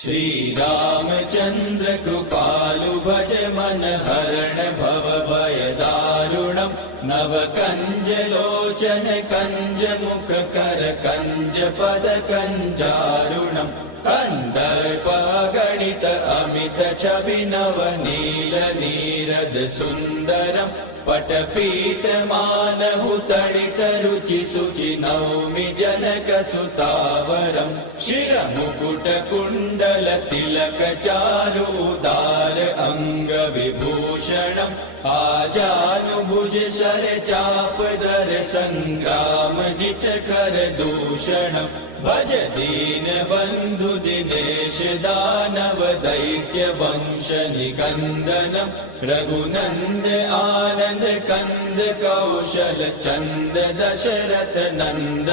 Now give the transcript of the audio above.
श्रीरामचन्द्र कृपालु भज मन हरण भव भय दारुणम् नव कंज लोचन कंज मुख कर कंज पद कंजारुणम् कंदर्प गणित अमित छवि नव नील नीरद सुंदरम् पटपीठ मानहु तडित रुचि सुचि नौमि जनक सुतावरम् शिर मुकुट कुण्डल तिलक चारु उदार अंग विभूषणम् आजानुभुज शर चाप दर संग्राम जित कर दूषणम् भज दीन बंधु दिनेश दानव दैत्य वंश निकंदनम् रघुनंद आनंद कंद कौशल चंद दशरथ नंद